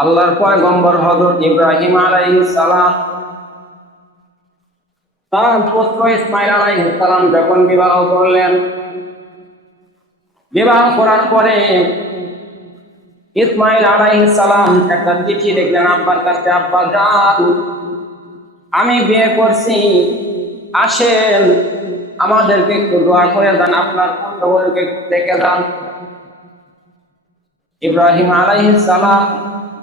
আল্লাহর পয়গম্বর হযরত ইব্রাহিম আলাইহিস সালাম তার পুত্র ইসমাইল আলাইহিস সালাম যখন বিবাহ করলেন, বিবাহ করার পরে ইসমাইল আলাইহিস সালাম একটা চিঠি লিখলেন, আব্বার কাছে, আব্বা, যান, আমি বিয়ে করছি, আসেন, আমাদেরকে একটু দোয়া করে দেন, আপনার পুত্রকে দেখে দেন। ইব্রাহিম আলাইহিস সালাম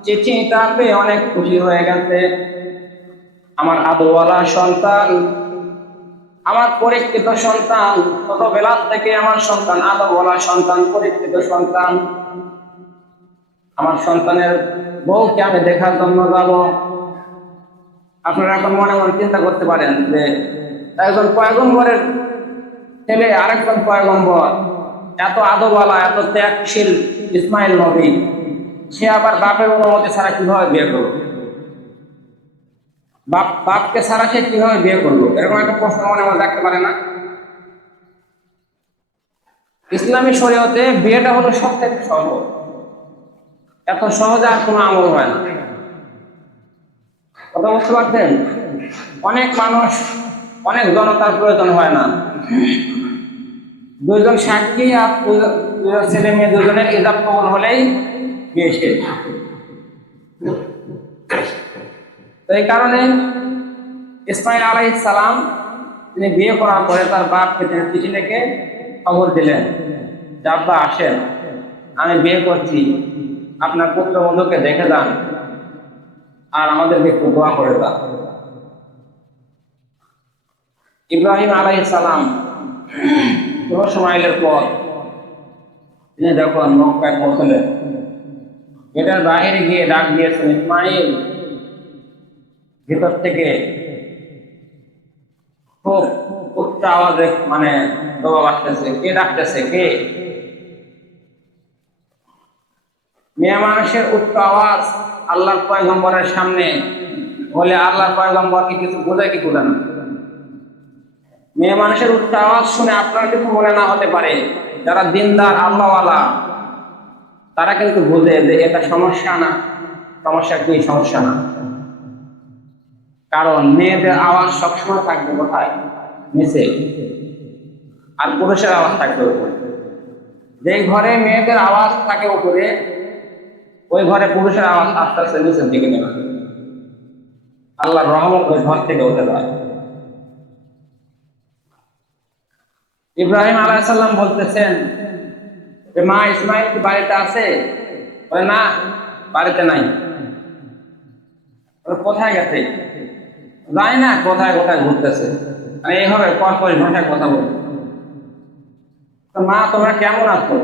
চিঠিটা পেয়ে অনেক খুশি হয়ে গেছে। আমার আদোয়ালা সন্তান, আমার পরীক্ষিত সন্তান ছোটবেলা থেকে আমার সন্তান আদোয়ালা সন্তান, পরীক্ষিত সন্তান। আমার সন্তানের বউকে আমি দেখার জন্য যাব। আপনারা এখন মনে মনে চিন্তা করতে পারেন যে, একজন পয়গম্বরের ছেলে, আরেকজন পয়গম্বর, এত আদবওয়ালা এত ত্যাগশীল ইসমাইল নবী। সে আবার বাপের অনুমতি ছাড়া কীভাবে বিয়ে করবে? বাপ, বাপকে ছাড়া সে কীভাবে বিয়ে করল এরকম একটা প্রশ্ন মনে মনে রাখতে পারে না? ইসলামী শরীয়তে বিয়েটা হলো সব থেকে সহজ। এত সহজে আর কোনো আমল হয় না। কথা বুঝতে পারছেন? অনেক মানুষ, অনেক জনতার প্রয়োজন হয় না। দুইজন সাক্ষী আর দুজন দুজন ছেলে মেয়ে দুজনের ইজাব কবল হলেই শেষ তো এই কারণে ইসমাইল আলাই সালাম, তিনি বিয়ে করার পরে তার বাপকে তিনি চিঠি খবর দিলেন যে, আব্বা, আসেন। আমি বিয়ে করছি। আপনার পুত্র বন্ধুকে দেখে যান আর আমাদেরকে একটু দোয়া করে দাও ইব্রাহিম আলাই সালাম ষোলো মাইলের পর তিনি যখন মক্কায় পৌঁছলেন এটার বাহিরে গিয়ে ডাক দিয়েছেন ইসমাইল। ভিতর থেকে খুব উচ্চ আওয়াজে মানে দোয়া বাড়তেছে। কে ডাকতেছে? কে? মেয়ে মানুষের উচ্চ আওয়াজ আল্লাহর পয়গম্বরের সামনে বলে আল্লাহর পয়গম্বর কি কিছু বোঝায় কি বোঝে না। মেয়ে মানুষের উচ্চ আওয়াজ শুনে আপনার কিছু মনে না হতে পারে। যারা দিনদার আল্লাহওয়ালা তারা কিন্তু বোঝে যে এটা সমস্যা না। সমস্যা কি? সমস্যা না। কারণ মেয়েদের আওয়াজ সবসময় থাকবে কোথায়? নিচে। আর পুরুষের আওয়াজ থাকবে যে ঘরে মেয়েদের আওয়াজ থাকে উপরে, ওই ঘরে পুরুষের আওয়াজ আস্তে আস্তে নিচের দিকে নেবে আল্লাহর রহমত ওই ঘর থেকে উঠে যায়। ইব্রাহিম আলাইসাল্লাম বলতেছেন যে মা, ইসমাইল কি বাড়িতে আছে? বলে না বাড়িতে নাই। কোথায় গেছে? জানি না কোথায় কোথায় ঘুরতেছে। মানে এইভাবে পরপর ভাষায় কথা বলবে তো মা, তোমরা কেমন আছো?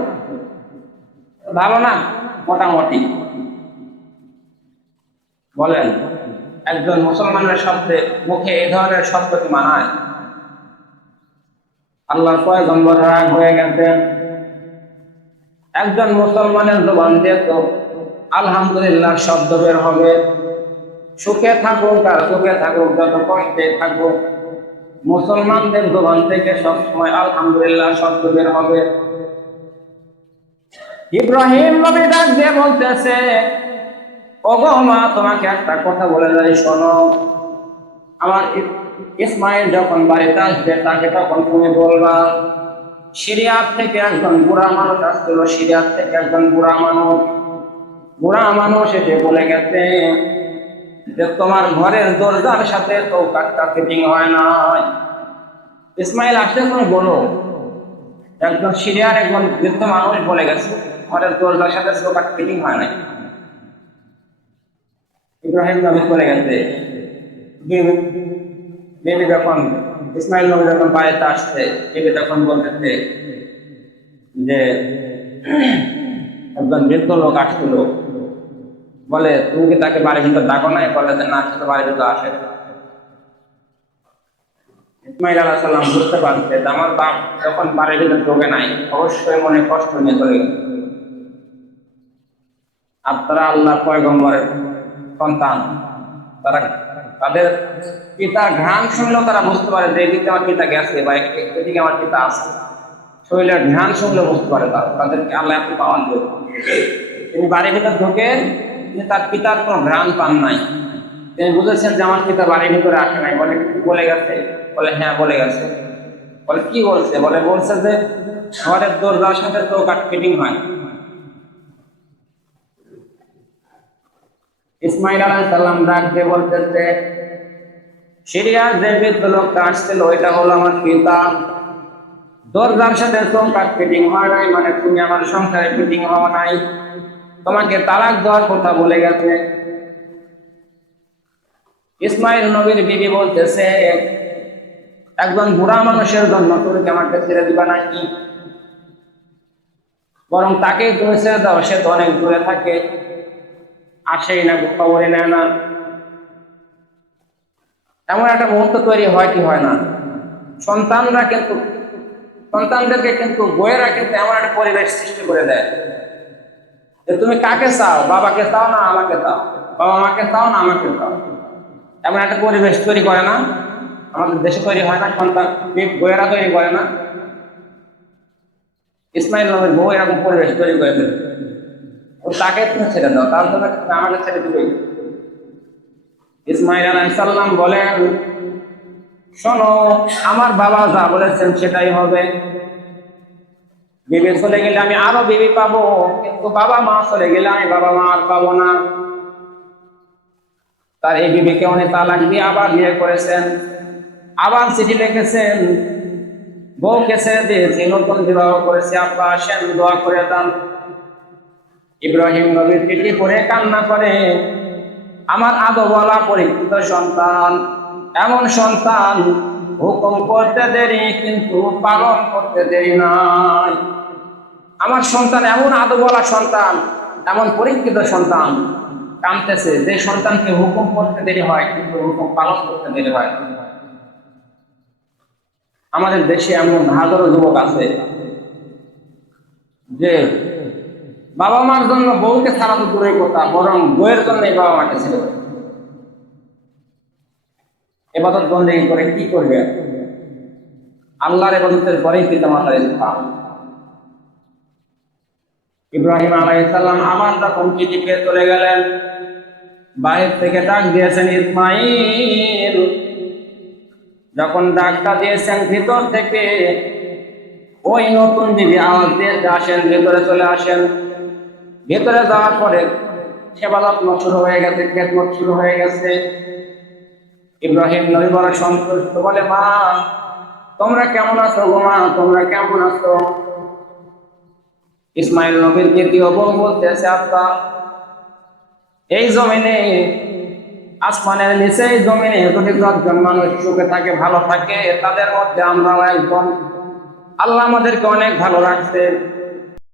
ভালো না? মোটামুটি। বলেন, একজন মুসলমানের শব্দে মুখে এই ধরনের শব্দ কি মানায়? আল্লাহর পয়গম্বর রাগ হয়ে গেছেন একজন মুসলমানের জবান দিয়ে তো আলহামদুলিল্লাহ শব্দ বের হবে। সুখে থাকুক আর সুখে থাকুক, যত কষ্টে থাকুক, মুসলমানদের জবান থেকে সবসময় আলহামদুলিল্লাহ শব্দ বের হবে। ইব্রাহিম নবী ডাক দিয়ে বলতেছে, ওগো মা, তোমাকে একটা কথা বলে যাই, শোনো। আমার ইসমাইল যখন বাড়িতে আসবে, তাকে তখন তুমি বলবা সিরিয়ার থেকে একজন বুড়া মানুষ আসছিল, সিরিয়ার থেকে একজন বুড়া মানুষ। বুড়া মানুষ এসে বলে গেছে যে তোমার ঘরের দরজার সাথে তো কাঠটা ফিটিং হয় না। ইসমাইল আসলে তুমি বলো। একজন সিরিয়ার একজন বৃদ্ধ মানুষ বলে গেছে, ঘরের দরজার সাথে চৌকাট ফিটিং হয় নাই ইব্রাহিম নবী বলে গেছে বেবি যখন ইসমাইল নবী যখন বাড়িতে আসছে বেবি তখন বলতেছে যে একজন বৃদ্ধ লোক আসছিল বলে, তুমি কি তাকে বাড়ির ভিতর ডাকো নাই? বলে যে, না, সে তো বাড়ির ভিতর আসে ইসমাইল আলাহ সাল্লাম বুঝতে পারছে যে, আমার বাপ যখন বাড়ির ভিতর ঢোকে নাই, অবশ্যই মনে কষ্ট নিয়ে চলে আর তারা আল্লাহ পয়গম্বরের সন্তান। তারা তাদের পিতা ঘ্রাণ শুনলেও তারা বুঝতে পারে যে এদিকে আমার পিতা গেছে বা এদিকে আমার পিতা আছে। শরীরের ঘ্রাণ শুনলেও বুঝতে পারে তারা। তাদেরকে আল্লাহ একটু পাওয়ান দেবে তিনি বাড়ির ভিতর ঢুকে, তিনি তার পিতার কোনো ঘ্রাণ পান নাই। তিনি বুঝেছেন যে আমার পিতা বাড়ির ভিতরে আসে নাই। বলে বলে গেছে। বলে হ্যাঁ বলে গেছে। বলে, কি বলছে? বলে, বলছে যে ঘরের দরজার সাথে তো কাট ফিটিং হয়। ইসমাইল আলাহ সাল্লাম ডাক দিয়ে বলতেছে, সিরিয়ার যে বৃদ্ধ লোকটা আসছিল, ওইটা হলো আমার পিতা। দরজার সাথে চৌকাট ফিটিং হয় নাই মানে তুমি আমার সংসারে ফিটিং হওয়া নাই। তোমাকে তালাক দেওয়ার কথা বলে গেছে। ইসমাইল নবীর বিবি বলতেছে, একজন বুড়া মানুষের জন্য তুমি আমাকে ছেড়ে দিবা নাকি? বরং তাকেই তুমি ছেড়ে দাও, সে তো অনেক দূরে থাকে। আসেই না খবরই নেয় না। এমন একটা মুহূর্ত তৈরি হয় কি হয় না? সন্তানরা কিন্তু, সন্তানদেরকে কিন্তু বইয়েরা কিন্তু এমন একটা পরিবেশ সৃষ্টি করে দেয়। যে তুমি কাকে চাও? বাবাকে চাও না আমাকে চাও? বাবা মাকে চাও না আমাকে চাও? এমন একটা পরিবেশ তৈরি করে না? আমাদের দেশে তৈরি হয় না, সন্তান বইয়েরা তৈরি করে না? ইসমাইল নবীর বউ এরকম পরিবেশ তৈরি করে দেবে ও তাকে তুমি ছেড়ে দাও, তার জন্য তুমি আমাকে ছেড়ে দিবে ইসমাইল আলাইসাল্লাম বলেন, শোনো, আমার বাবা যা বলেছেন সেটাই হবে। বিবি চলে গেলে আমি আরও বিবি পাবো, কিন্তু বাবা মা চলে গেলে আমি বাবা মা আর পাবো না। তার এই বিবিকে উনি তালাক দিয়ে আবার বিয়ে করেছেন। আবার চিঠি লিখেছেন, বউকে ছেড়ে দিয়েছি নতুন বিবাহ করেছি, আব্বা আসেন, দোয়া করে দান। ইব্রাহিম নবীর চিঠি পড়ে কান্না করে। আমার আদবলা পরীক্ষিত সন্তান, এমন সন্তান হুকুম করতে দেরি কিন্তু পালন করতে দেরি নাই। আমার সন্তান এমন আদবলা সন্তান, এমন পরীক্ষিত সন্তান কামতেছে যে সন্তানকে হুকুম করতে দেরি হয় কিন্তু হুকুম পালন করতে দেরি হয়। আমাদের দেশে এমন হাজারো যুবক আছে যে বাবা মার জন্য বউকে ছাড়া তো দূরের কথা, বরং বইয়ের জন্য বাবা মাকে ছেড়ে এবাদত বন্দী করে কি করবে? আল্লাহর এবাদতের পরেই পিতা মাতার স্থান ইব্রাহিম আলাইসাল্লাম আবার চিঠি পেয়ে চলে গেলেন বাইরে থেকে ডাক দিয়েছেন ইসমাইল যখন ডাকটা দিয়েছেন, ভিতর থেকে ওই নতুন দিদি আওয়াজ দিয়ে আসেন, ভেতরে চলে আসেন। ভেতরে যাওয়ার পরে সেবা যত্ন শুরু হয়ে গেছে, খেদমত শুরু হয়ে গেছে। ইব্রাহিম নবী বড় সন্তুষ্ট, বলে, মা, তোমরা কেমন আছো গো মা? তোমরা কেমন আছো? ইসমাইল নবীর দ্বিতীয় বউ বলতেছে আত্মা এই জমিনে, আসমানের নিচে এই জমিনে যদি দশজন মানুষ সুখে থাকে, ভালো থাকে, তাদের মধ্যে আমরাও একজন। আল্লাহ আমাদেরকে অনেক ভালো রাখছে